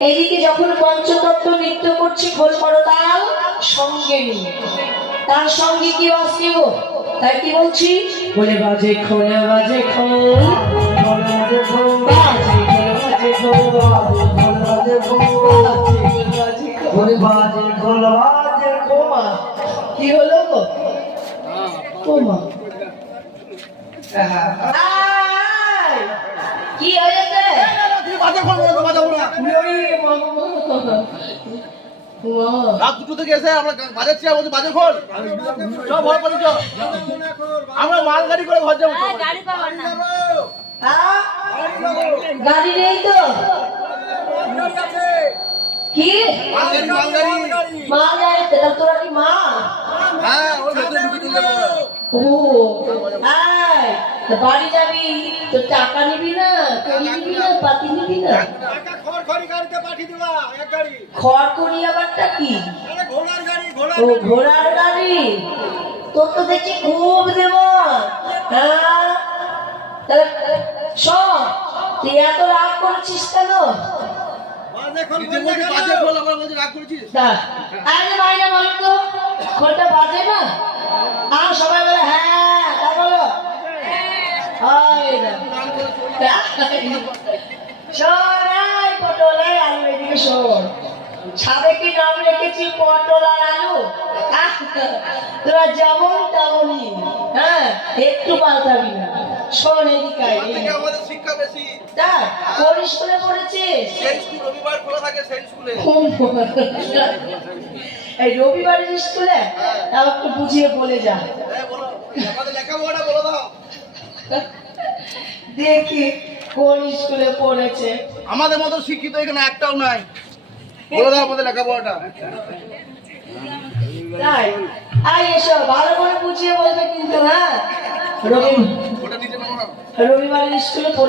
এদিকে যখন পঞ্চতত্ত্ব নৃত্য করছে খোল করতাল সঙ্গে নিয়ে, তার সঙ্গে কি বাজছে গো? তাই কি বলছি, বলে বাজে খোল বাজে খোল বাজে খোল বাজে খোল বাজে খোল বাজে খোল বাজে খোল। কি হলো গো? কোমা কি হয়েছে? রাত দুটো থেকে এসে আমরা বাজার চেয়ে বলছি বাজার খোল সব ভয় পাচ্ছ, আমরা মাল গাড়ি করে ঘর যাবো। গাড়ি নেই তো কি মাল গাড়ি মা যায়, তাহলে তোরা কি মা? হ্যাঁ ওই ভেতরে ঢুকে চলে যাবো। ও আয় বাড়ি যাবি তো টাকা নিবি না, কড়ি নিবি না, পাতি নিবি না? খড়খড়ি আবারটা কি? ও ঘোড়ার গাড়ি। তোর তো দেখছি খুব দেব। হ্যাঁ তাহলে সব তুই এত রাগ করেছিস কেন? আরে বাইরে বলো তো, খোলটা বাজে না? আর সবাই বলে হ্যাঁ, তা বলো পটল আলু, এদিকে শোন, ছাদে কি নাম রেখেছি পটল আর আলু। তোরা যেমন তেমনই, হ্যাঁ একটু পাল্টাবি না। শোন এদিকে শিক্ষা বেশি কোন স্কুলে পড়েছিস? রবিবার খোলা থাকে সেই স্কুলে। এই রবিবারের স্কুলে তাও একটু বুঝিয়ে বলে যা। লেখাপড়া বলে দাও দেখি কোন স্কুলে পড়েছে। আমাদের মতো শিক্ষিত এখানে একটাও নাই, বলে দাও আমাদের লেখাপড়াটা। তাই আই এসো ভালো করে বুঝিয়ে বলবে কিন্তু। হ্যাঁ রবিবারের স্কুলে পড়ে